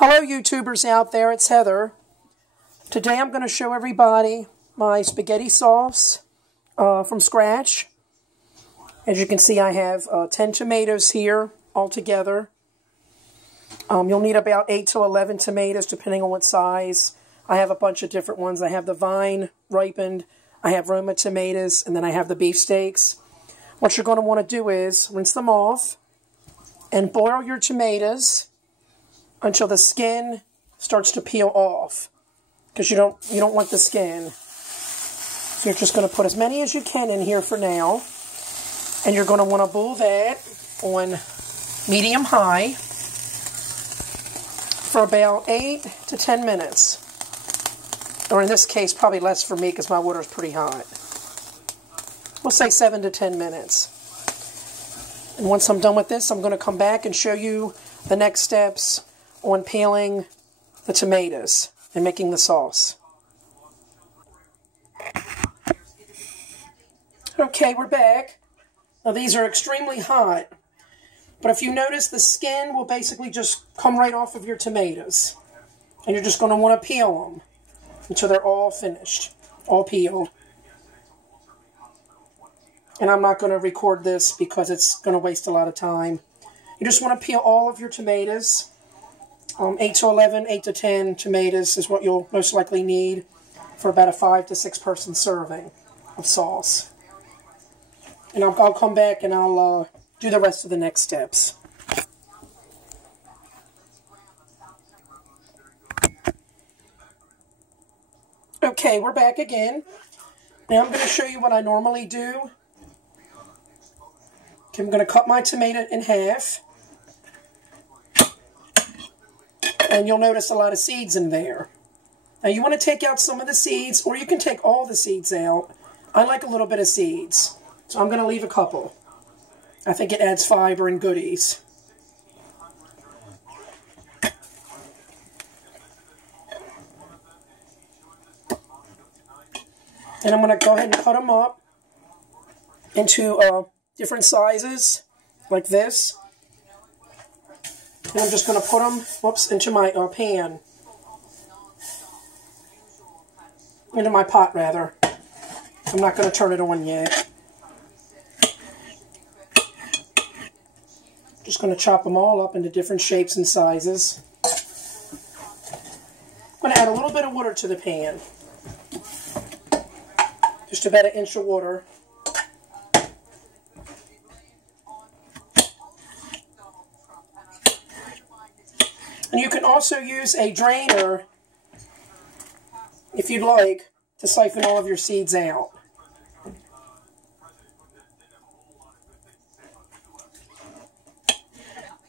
Hello YouTubers out there, it's Heather. Today I'm going to show everybody my spaghetti sauce from scratch. As you can see, I have 10 tomatoes here altogether. You'll need about 8 to 11 tomatoes depending on what size. I have a bunch of different ones. I have the vine ripened, I have Roma tomatoes, and then I have the beefsteaks. What you're going to want to do is rinse them off and boil your tomatoes until the skin starts to peel off, because you don't want the skin. So you're just going to put as many as you can in here for now, and you're going to want to boil that on medium high for about 8 to 10 minutes, or in this case probably less for me because my water is pretty hot. We'll say 7 to 10 minutes. And once I'm done with this, I'm going to come back and show you the next steps on peeling the tomatoes and making the sauce. Okay, we're back. Now these are extremely hot, but if you notice, the skin will basically just come right off of your tomatoes, and you're just going to want to peel them until they're all finished, all peeled. And I'm not going to record this because it's going to waste a lot of time. You just want to peel all of your tomatoes. 8 to 11, 8 to 10 tomatoes is what you'll most likely need for about a 5 to 6 person serving of sauce. And I'll come back and I'll do the rest of the next steps. Okay, we're back again. Now I'm going to show you what I normally do. Okay, I'm going to cut my tomato in half. And you'll notice a lot of seeds in there. Now you want to take out some of the seeds, or you can take all the seeds out. I like a little bit of seeds, so I'm going to leave a couple. I think it adds fiber and goodies. And I'm going to go ahead and cut them up into different sizes, like this. And I'm just going to put them, into my pan. Into my pot, rather. I'm not going to turn it on yet. Just going to chop them all up into different shapes and sizes. I'm going to add a little bit of water to the pan. Just about 1 inch of water. And you can also use a drainer, if you'd like, to siphon all of your seeds out.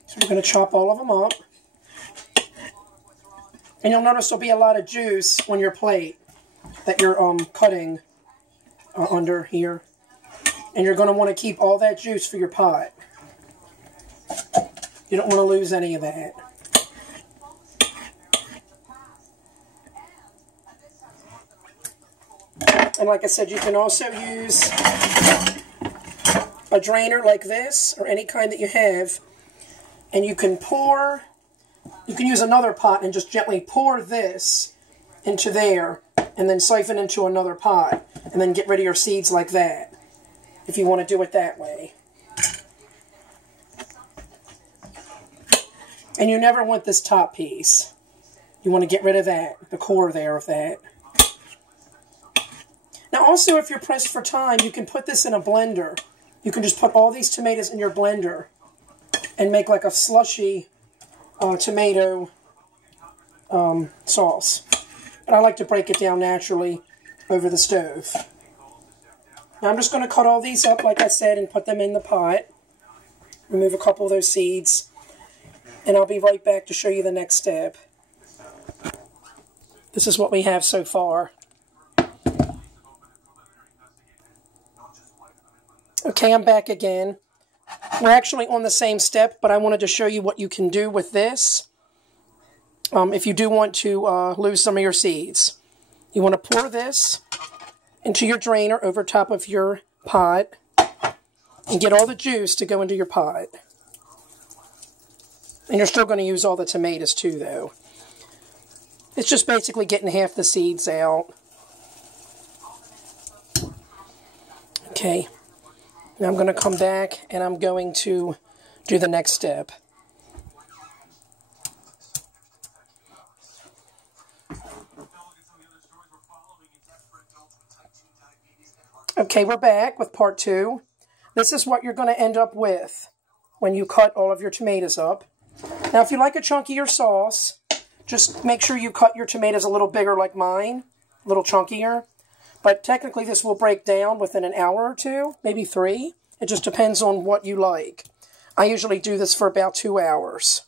So we're going to chop all of them up. And you'll notice there'll be a lot of juice on your plate that you're cutting under here. And you're going to want to keep all that juice for your pot. You don't want to lose any of that. And like I said, you can also use a drainer like this, or any kind that you have, and you can use another pot and just gently pour this into there, and then siphon into another pot, and then get rid of your seeds like that, if you want to do it that way. And you never want this top piece. You want to get rid of that, the core there of that. Now also, if you're pressed for time, you can put this in a blender. You can just put all these tomatoes in your blender and make like a slushy tomato sauce. But I like to break it down naturally over the stove. Now I'm just going to cut all these up, like I said, and put them in the pot. Remove a couple of those seeds. And I'll be right back to show you the next step. This is what we have so far. Okay, I'm back again. We're actually on the same step, but I wanted to show you what you can do with this if you do want to lose some of your seeds. You want to pour this into your drainer over top of your pot and get all the juice to go into your pot. And you're still going to use all the tomatoes too, though. It's just basically getting half the seeds out. Okay. Now I'm going to come back and I'm going to do the next step. Okay, we're back with part 2. This is what you're going to end up with when you cut all of your tomatoes up. Now, if you like a chunkier sauce, just make sure you cut your tomatoes a little bigger like mine, a little chunkier. But technically, this will break down within an hour or 2, maybe 3. It just depends on what you like. I usually do this for about 2 hours.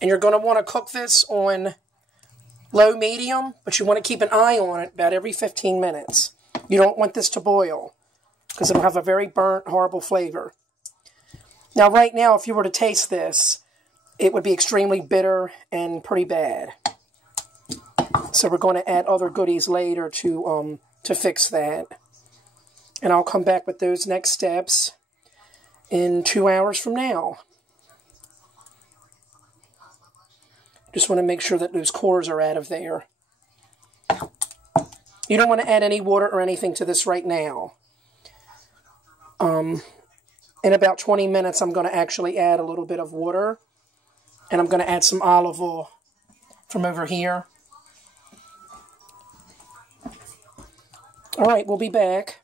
And you're going to want to cook this on low-medium, but you want to keep an eye on it about every 15 minutes. You don't want this to boil, because it'll have a very burnt, horrible flavor. Now, right now, if you were to taste this, it would be extremely bitter and pretty bad. So we're going to add other goodies later to fix that. And I'll come back with those next steps in 2 hours from now. Just want to make sure that those cores are out of there. You don't want to add any water or anything to this right now. In about 20 minutes, I'm going to actually add a little bit of water. And I'm going to add some olive oil from over here. All right, we'll be back.